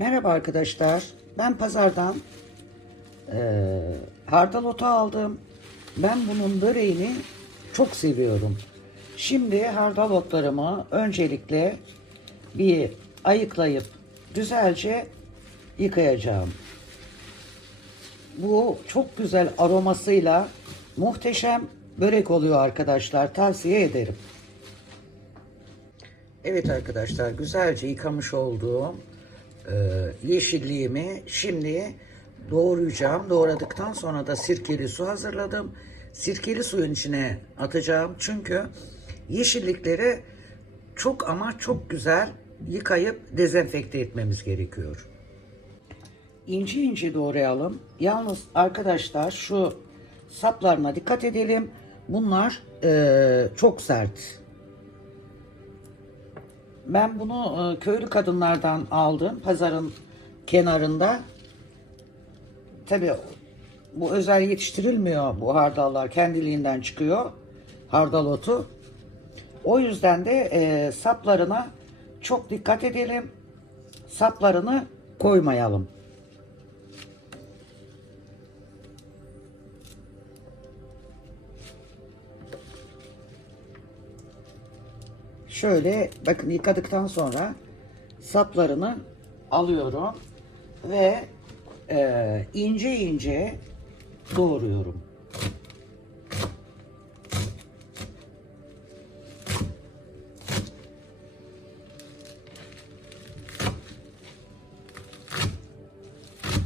Merhaba arkadaşlar. Ben pazardan eee hardal otu aldım. Ben bunun böreğini çok seviyorum. Şimdi hardal otlarımı öncelikle bir ayıklayıp güzelce yıkayacağım. Bu çok güzel aromasıyla muhteşem börek oluyor arkadaşlar. Tavsiye ederim. Evet arkadaşlar güzelce yıkamış olduğum e, yeşilliğimi şimdi doğrayacağım. Doğradıktan sonra da sirkeli su hazırladım. Sirkeli suyun içine atacağım. Çünkü yeşillikleri çok ama çok güzel yıkayıp dezenfekte etmemiz gerekiyor. İnce ince doğrayalım. Yalnız arkadaşlar şu saplarına dikkat edelim. Bunlar e, çok sert. Ben bunu e, köylü kadınlardan aldım. Pazarın kenarında. Tabii bu özel yetiştirilmiyor bu hardallar. Kendiliğinden çıkıyor. Hardal otu. O yüzden de e, saplarına çok dikkat edelim. Saplarını koymayalım. Şöyle bakın yıkadıktan sonra saplarını alıyorum ve e, ince ince doğruyorum.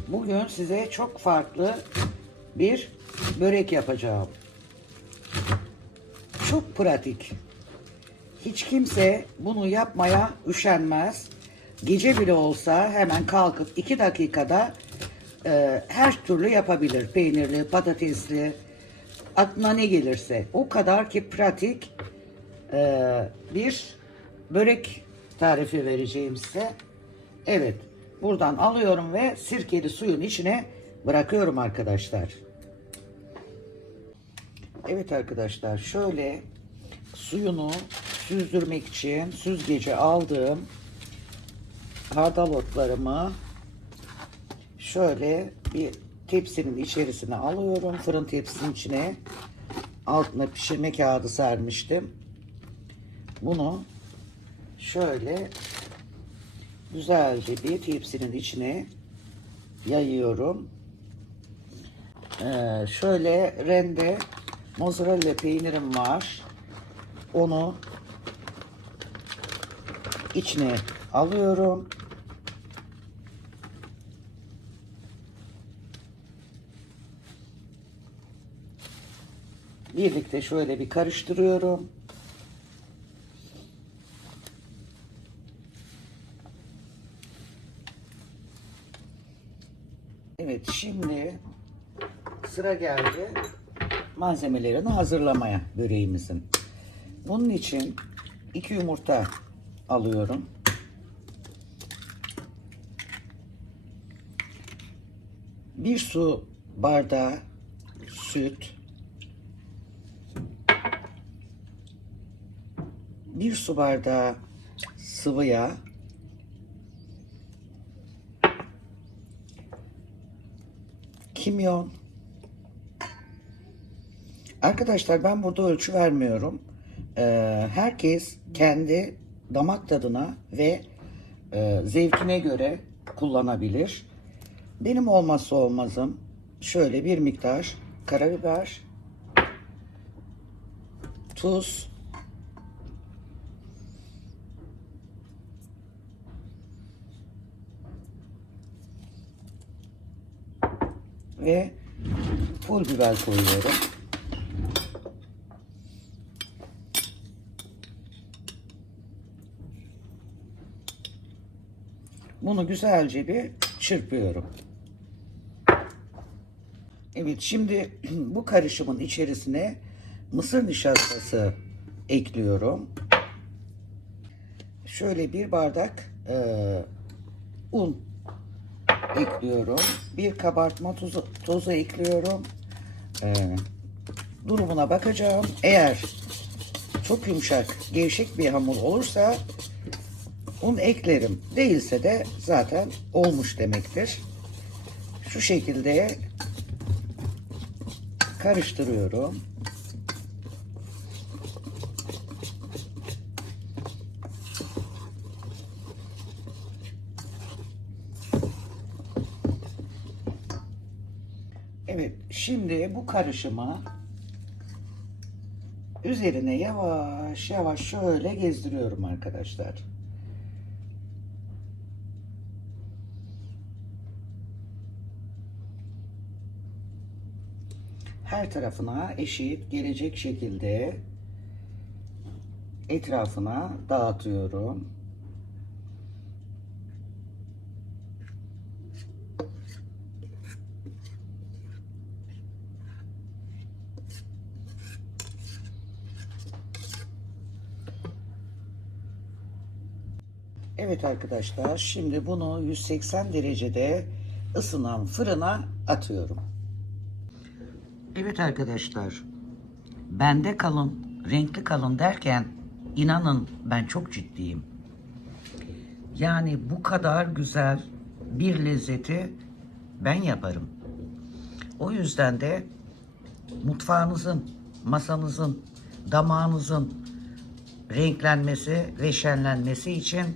Bugün size çok farklı bir börek yapacağım. Çok pratik. Hiç kimse bunu yapmaya üşenmez. Gece bile olsa hemen kalkıp iki dakikada e, her türlü yapabilir. Peynirli, patatesli, aklına ne gelirse. O kadar ki pratik e, bir börek tarifi vereceğim size. Evet, buradan alıyorum ve sirkeli suyun içine bırakıyorum arkadaşlar. Evet arkadaşlar, şöyle suyunu süzdürmek için süzgece aldığım hardal şöyle bir tepsinin içerisine alıyorum. Fırın tepsinin içine altına pişirme kağıdı sermiştim. Bunu şöyle güzelce bir tepsinin içine yayıyorum. Ee, şöyle rende mozzarella peynirim var. Onu içine alıyorum. Birlikte şöyle bir karıştırıyorum. Evet şimdi sıra geldi malzemelerini hazırlamaya böreğimizin. Bunun için iki yumurta alıyorum. Bir su bardağı süt. Bir su bardağı sıvı yağ. Kimyon. Arkadaşlar ben burada ölçü vermiyorum. Ee, herkes kendi damak tadına ve e, zevkine göre kullanabilir. Benim olmazsa olmazım şöyle bir miktar karabiber, tuz, ve pul biber koyuyorum. Bunu güzelce bir çırpıyorum. Evet şimdi bu karışımın içerisine mısır nişastası ekliyorum. Şöyle bir bardak e, un ekliyorum. Bir kabartma tozu, tozu ekliyorum. E, durumuna bakacağım. Eğer çok yumuşak, gevşek bir hamur olursa un eklerim. Değilse de zaten olmuş demektir. Şu şekilde karıştırıyorum. Evet, şimdi bu karışımı üzerine yavaş yavaş şöyle gezdiriyorum arkadaşlar. Her tarafına eşit gelecek şekilde etrafına dağıtıyorum. Evet arkadaşlar şimdi bunu 180 derecede ısınan fırına atıyorum. Evet arkadaşlar bende kalın renkli kalın derken inanın ben çok ciddiyim. Yani bu kadar güzel bir lezzeti ben yaparım. O yüzden de mutfağınızın, masanızın, damağınızın renklenmesi ve şenlenmesi için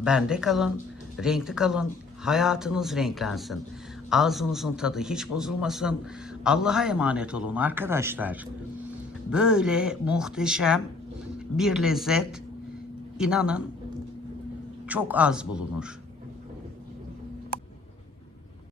bende kalın, renkli kalın, hayatınız renklensin. Ağzınızın tadı hiç bozulmasın. Allah'a emanet olun arkadaşlar. Böyle muhteşem bir lezzet inanın çok az bulunur.